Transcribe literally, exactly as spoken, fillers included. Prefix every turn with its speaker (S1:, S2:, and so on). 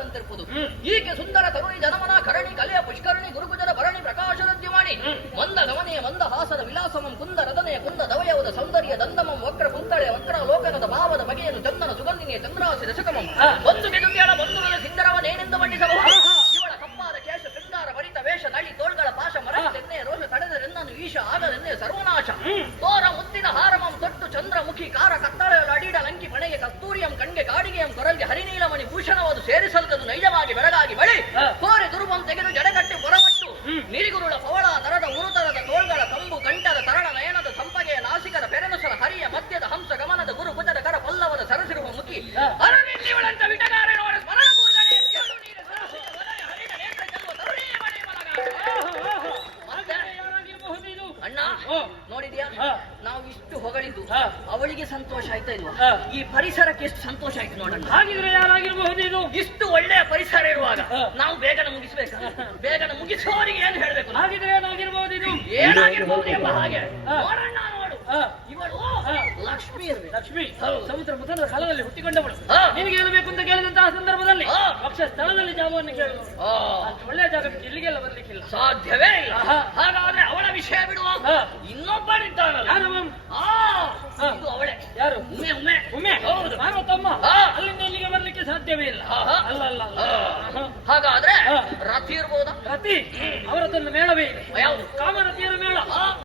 S1: ಕಾಣದಂತಿರುವುದು. ಈಕೆ ಸುಂದರ ತರುಣಿ ಜನಮನ ಕರಣಿ ಕಲೆಯ ಪುಷ್ಕರಣಿ ಗುರುಗುಜರ ಭರಣಿ ಪ್ರಕಾಶದ ದ್ಯುಮಾಣಿ ಮಂದ ಗಮನೆಯ ಮಂದ ಹಾಸದ ವಿಲಾಸಮಂ ಕುಂದ ರದನೆಯ ಕುಂದ ದವಯವದ ಸೌಂದರ್ಯ ದಂದಮಂ ವಕ್ರ ಕುಂತಳೆ ವಕ್ರ ಲೋಕನದ ಭಾವದ ಬಗೆಯನ್ನು ಚಂದನ ಸುಗಂಧಿನಿಯ ಚಂದ್ರಾಸಿ ದಶಕಮಂ ಒಂದು ಗೆದುಗೆಳ ಬಂಧುಗಳ ಸಿಂಧರವನೇನೆಂದು ಮಂಡಿಸಬಹುದು. ಇವಳ ಕಪ್ಪಾದ ಕೇಶ ಶೃಂಗಾರ ಭರಿತ ವೇಷ ನಳಿ ತೋಳ್ಗಳ ಪಾಶ ಮರಳೆನ್ನೆಯ ರೋಷ ತಡೆದರೆನ್ನನು ಈಶ ಆಗಲೆನ್ನೆಯ ಸರ್ವನಾಶ ತೋರ ಮುತ್ತಿನ ಹಾರಮಂ ತೊಟ್ಟು ಚಂದ್ರಮುಖಿ ಕಾರ ಕತ್ತಳೆಯಲು ಅಡಿಡ ಲಂಕಿ ಪಣೆಗೆ ಕಸ್ತೂರಿಯಂ ಕಣ್ಗೆ ಕಾಡಿಗೆಯಂ ಕೊರಲ್ಗೆ ಹರಿನೀಲಮಣಿ ಭೂಷಣವಾದು ಸೇರಿಸಲ್ಗದು ನೈಜವಾಗಿ ಬೆಳಗಾಗಿ ಬಳಿ ಕೋರೆ ದುರ್ಬಂ ತೆಗೆದು ಜಡಗಟ್ಟಿ ಹೊರಮಟ್ಟು ನಿರಿಗುರುಳ ಪವಳ ದರದ ಉರುತರದ ತೋಳ್ಗಳ ಕಂಬು ಗಂಟದ ತರಳ ನಯನದ ಸಂಪಗೆಯ ನಾಸಿಕದ ಪೆರನುಸಲ ಹರಿಯ ಮಧ್ಯದ ಹಂಸ ಗಮನದ ಗುರು ಕುಜದ ಕರ ಪಲ್ಲವದ ಸರಸಿರುವ ಮುಖಿ ಅರವಿಂದಿವಳಂತ ವಿಟಗಾರೆ ನೋಡ ಸ್ಮರಣ ಕೂರ್ಗಣೆ ಎತ್ತಿಯಳು ನೀರ ಸರಸಿದ ವಲಯ ಹರಿದ ನೇತ್ರ ಚೆಲ್ಲುವ ತರುಣಿಯ ಮನೆ ಮಲಗ. ಅಣ್ಣ ನೋಡಿದ್ಯಾ, ನಾವು ಇಷ್ಟು ಹೊಗಳಿದ್ದು ಅವಳಿಗೆ ಸಂತೋಷ ಆಯ್ತಾ ಇಲ್ವಾ? ಈ ಪರಿಸರಕ್ಕೆ ಎಷ್ಟು ಸಂತೋಷ ಆಯ್ತು ನೋಡಣ್ಣ.
S2: ಹಾಗಿದ್ರೆ ಯಾರಾಗಿರ್ಬಹುದು ಇದು?
S1: ಇಷ್ಟು ಒಳ್ಳೆಯ ಪರಿಸರ ಇರುವಾಗ ನಾವು ಬೇಗನೆ ಮುಗಿಸ್ಬೇಕ, ಬೇಗನೆ ಮುಗಿಸುವವರಿಗೆ ಏನು ಹೇಳ್ಬೇಕು?
S2: ಹಾಗಿದ್ರೆ ಏನಾಗಿರ್ಬಹುದು ಇದು?
S1: ಏನಾಗಿರ್ಬಹುದು ಎಂಬ ಹಾಗೆ ನೋಡಣ್ಣ. ನೋಡು, ಇವಳು ಲಕ್ಷ್ಮಿ ಇರ್ಬೇಕು.
S2: ಲಕ್ಷ್ಮಿ ಸಮುದ್ರ ಮುಖದ ಕಾಲದಲ್ಲಿ ಹುಟ್ಟಿಕೊಂಡವಳು. ನಿನಗೆ ಏನು ಬೇಕು ಅಂತ ಕೇಳಿದಂತಹ ಸಂದರ್ಭದಲ್ಲಿ ಪಕ್ಷ ಸ್ಥಳದಲ್ಲಿ ಜಾಗವನ್ನು ಕೇಳುವ ಒಳ್ಳೆಯ ಜಾಗ ಬಿಟ್ಟು ಇಲ್ಲಿಗೆಲ್ಲ ಬರ್ಲಿಕ್ಕಿಲ್ಲ,
S1: ಸಾಧ್ಯವೇ ಇಲ್ಲ. ಹಾಗಾದ್ರೆ ಅವಳ ವಿಷಯ ಬಿಡುವ. ಇನ್ನೊಬ್ಬನಿದ್ದಾನಲ್ಲ, ಇದು ಅವಳೆ.
S2: ಯಾರು?
S1: ಉಮೆ. ಉಮೆ
S2: ಉಮೆ
S1: ಹೌದು,
S2: ಪಾರ್ವತಮ್ಮ. ಅಲ್ಲಿಂದ ಇಲ್ಲಿಗೆ ಬರ್ಲಿಕ್ಕೆ ಸಾಧ್ಯವೇ ಇಲ್ಲ. ಅಲ್ಲ ಅಲ್ಲ
S1: ಹಾಗಾದ್ರೆ ರತಿ ಇರ್ಬೋದಾ?
S2: ರತಿ ಅವರ ತಂದು ಮೇಳವೇ ಇದೆ.
S1: ಯಾವುದು?
S2: ಕಾಮರತಿಯರ